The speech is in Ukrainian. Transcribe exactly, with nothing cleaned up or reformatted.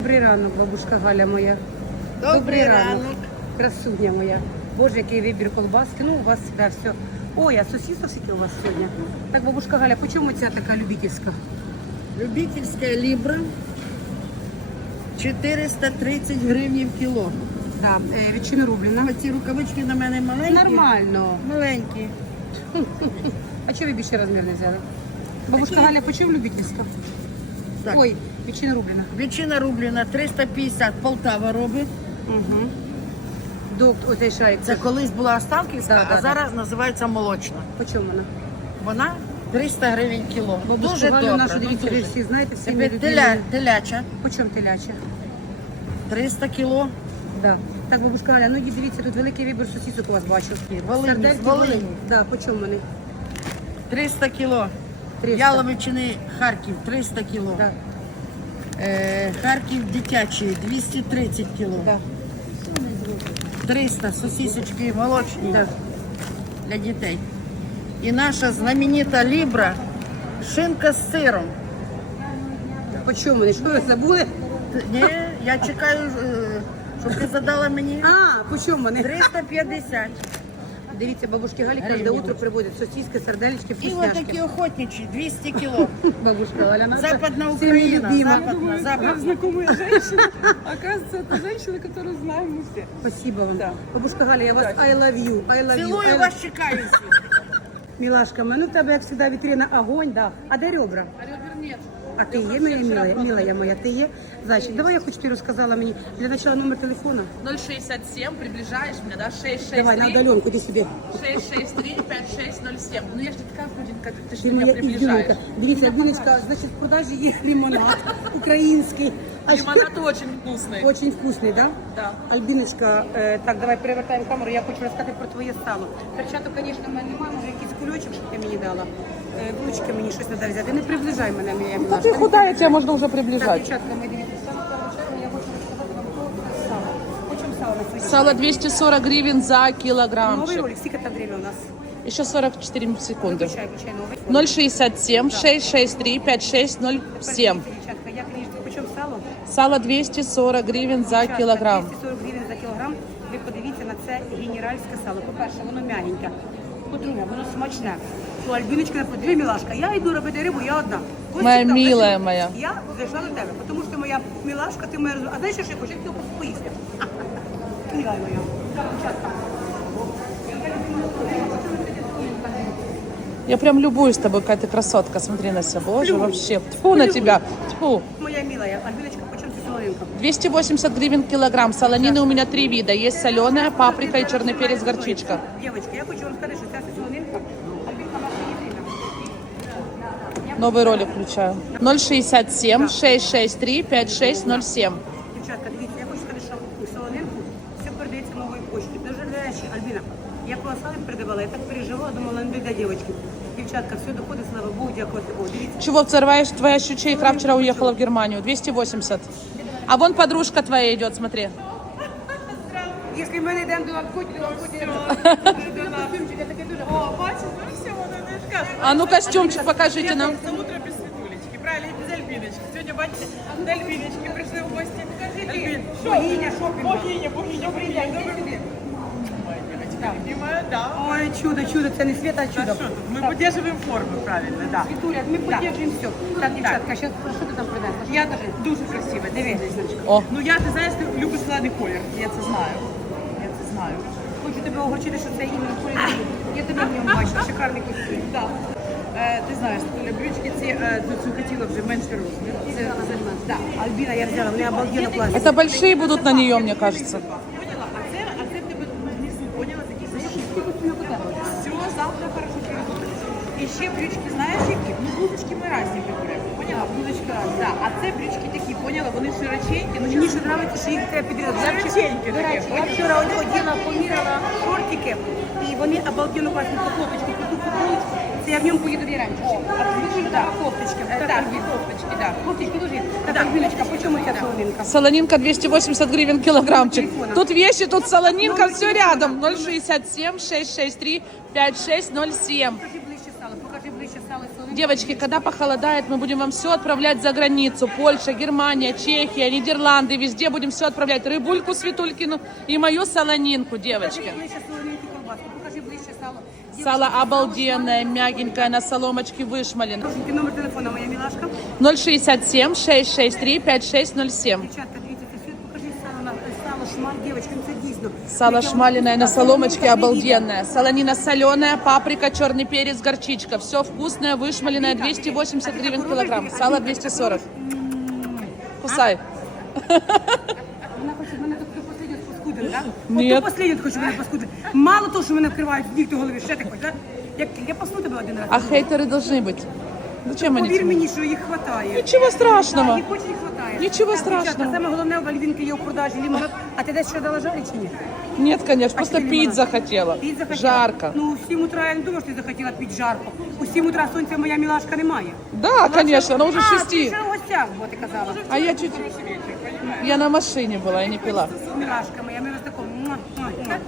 Добрий ранок, бабушка Галя моя. Добрий, Добрий ранок. ранок. Красуня моя. Боже, який вибір колбаски. Ну, у вас да, все. Ой, а сосисок скільки у вас сьогодні? Так, бабушка Галя, по чому ця така любительська? Любительская либра чотириста тридцять гривень в кіло. Да, е, ветчина рублена. А ці рукавички на мене маленькі. Нормально. Маленькі. А чого ви більше розмір не взяли? Бабушка Такі. Галя, по чому любительська? Так. Ой, ветчина рублена. Ветчина рублена триста п'ятдесят, Полтава робить. Угу. До оцей шарик. Це колись була Останківська, Да, а да, зараз називається молочна. По чому вона? Вона триста гривень кіло. Бабушку Дуже Галю добре. нашу, ну, дивіться, ви дуже. всі знаєте, всі Тепер ми теля, любимо. теляча По чому теляча? триста кіло. Да. Так, бабушка Галя, ну і дивіться, тут великий вибір сосисок у вас бачу. Волині, Сардельки, з Волині. Да, по чому вони? триста кіло. триста. Яловичини Харків триста кіло. Да, Е, Харків дитячий двісті тридцять кіло. да, триста сосисочки молочні да. для дітей. І наша знаменита лібра шинка з сиром. По чому вони? Що ви забули? Т- Ні, я чекаю, е, щоб ти задала мені А, по чому вони? триста п'ятдесят. Дивіться, бабушки Галі кожне Гривні утро будуть. приводять сосиски, сардельки, І вкусняшки. отакі охотничі, двісті кіло. Бабушка Галя, наша Западна всеми Україна, любима. западна, западна. Знакомые женщины. Оказывается, это женщины, которые знаем мы все. Спасибо вам. Да. Бабушка Галя, я вас I love you, I love you. I Цілую love- вас, чекаю всіх. Милашка, ну в тебе, як завжди, вітрина огонь, да. А де ребра? А ти є, моя милая, милая моя, ти є? Зайчик, давай я хоч ти розказала мені для начала номер телефона. ноль шестьдесят семь, приближаешь меня, да, шесть Давай, на шесть три, удаленку, іди сюди. шесть шесть три, пять шесть ноль семь. Ну я же не такая худенькая, как ты, что Ти меня моя приближаешь. ізюминка. Дивіться, Альбіночка, значить, в продажі є лимонад український. А ще- Лимонад очень вкусный. Очень вкусний, да? Да. Альбіночка, е, так, давай перевертаємо камеру, я хочу розказати про твоє сало. Перчаток, звісно, в мене немає, може якийсь кульочок, щоб ти мені дала. Е, в ручки мені щось треба взяти. Не приближай мене, моя Да милашка. ты худая, тебя можно уже Так, приближать. дівчатка, ми дивіться, саме першу чергу я хочу розказати вам про сало. По чому сало на сьогодні? Сало двести сорок гривен за Новий килограммчик. ролик, скільки там время у нас? Еще сорок четыре секунды. Включай, включай новий. ноль шестьдесят семь, шесть шесть три, пять шесть ноль семь. Дівчатка, я, звісно, по чому сало? Сало двести сорок гривен за Дівчатка, килограмм. двісті сорок гривень за кілограм. Ви подивіться на це генеральське сало. По-перше, воно м'ягеньке. По-друге, воно смачне. У Альбіночки на подві мілашка. Я йду робити рибу, я одна. Ось Моя так, милая значить, моя. Я зайшла до тебе, тому що ти моя мілашка, ти моя розумна. А знаєш, що я хочу? Я хотіла поїсти. Милая моя. Так, дівчатка. Я прям любуюсь тобой, какая ты красотка. Смотри на себя. Боже, вообще. Тьфу на тебя. Тьфу. Моя милая. Альбіночка, по чому ти солонинка? двести восемьдесят гривен килограмм. Солонины у меня три вида. Есть соленая, паприка и черный перец, горчичка. Дівчатки, я хочу вам сказати, що ця солонинка, Альбінка наша єдина. Новый ролик включаю. ноль шестьдесят семь, шесть шесть три, пять шесть ноль семь. Дівчатка, дивіться, я хочу сказати, що солонинку все передається новою почтою. Дуже речі, Альбіна, я по Асалі передавала, я так переживала, думала, не дойде дівчатки. Дівчатка, все доходить, слава Богу, дякувати Богу. Дивіться, Чего взрываешь? Твоя щучья икра вчера уехала в Германию. двести восемьдесят. А вон подружка твоя идет, смотри. якщо ми не йдемо до Лапкоті, до Лапкоті, я таке дуже... О, бачишь, ну все, вот это же кажется. А ну костюмчик покажите нам. За утро без Светулечки, правильно, и без Альбиночки. Сегодня, бачите, до Альбиночки пришли в гости. Альбин, Богиня шопінгу. богиня, богиня, Добрий богиня. день, йди сюди. Моя девочка любимая, да. Ой, чудо, чудо, це не світа, а А чудо. что тут? Мы поддерживаем форму, правильно, да. Світуля, ми підтримуємо все. Так, дівчатка, зараз що ти там принесла? Я даже дуже красива, дивись. О, Ну я, ти знаєш, ти любиш зелений колір, я це знаю. Я це знаю. Хочу тебе огорчити, що це іменно полі. Я тебе в ньому бачила, шикарний костюм. Да. Е, ти знаєш, Туля, брючки ці, е, ну, цю хотіла вже менше розмір. Це, це, да. Альбіна, я взяла, вони обалденно класні. это большие будут на нее, мне кажется. Поняла? А це, а це в тебе внизу, поняла, такі защитки. Все, завтра хорошо переходить. І ще брючки, знаєш які? Ну, блузочки ми разні виберемо, поняла? Блузочки разні. Да. А це брючки такі, поняла, вони широченькі. Ну, Мені ще подобається, що їх треба підрізати. Широченькі До речі, такі. я вчора от оділа, поміряла шортики, і вони обалденно класні по кофточку, по ту футболочку. Це я в ньому поїду в Іранчик. А дуже да. кофточки. Е, Так, і кофточки, так. Кофточки дуже. Так, Альбіночка, по чому ця солонинка? Солонинка двести восемьдесят гривен килограммчик. Тут вещи, тут солонинка, все рядом. ноль шестьдесят семь, шесть шесть три, пять шесть ноль семь. Покажи ближче сало, покажи ближче сало, солонинку. Девочки, когда похолодает, мы будем вам все отправлять за границу. Польша, Германия, Чехия, Нидерланды. Везде будем все отправлять. Рыбульку Светулькину и мою солонинку, девочки. Покажи ближче солонинку колбаску, покажи ближче сало. Сало обалденное, мягенькое, на соломочке вышмалено. Дівчатки, номер телефона моя милашка. ноль шестьдесят семь шесть шесть три пять шесть ноль семь. Дівчатка, дивіться, це світ, покажи сало, на- сало шмаль, дівчатки, ну це дійсно. Сало Яке воно шмаленое на вкусне. соломочке Солонинка обалденное. Солонина соленая, паприка, черный перец, горчичка. Все вкусное, вышмаленное, двести восемьдесят гривен килограмм. Сало двести сорок. Кусай. Вона хоче мене тут хто послідній паскудин, так? Ні. От хто послідній хоче мене паскудин. Мало того, що мене вкривають в бік до голови, ще ти хочеш, так? Як я пасну тебе один раз. А хейтеры должны быть. Зачем они Повір тебе? мені, що їх хватає. Ничего Так, страшного. їх очень хватає. Нічого Так, страшного. Дівчатка, саме головне у Альвінки є у продажі лимонад. А ти десь що дала жарі чи ні? Нет, конечно, просто А що пить лимонад? захотела. Пить захотіла? Жарко. Ну, у сім утра я не думаю, що ти захотіла пити жарко. У сім утра сонця моя мілашка немає. Да, конечно, но уже А, ти шести. ще в гостях, бо ти казала. А я чуть... Я на машине была, я не пила. Мілашка моя, ми вас такого. муа, муа, муа.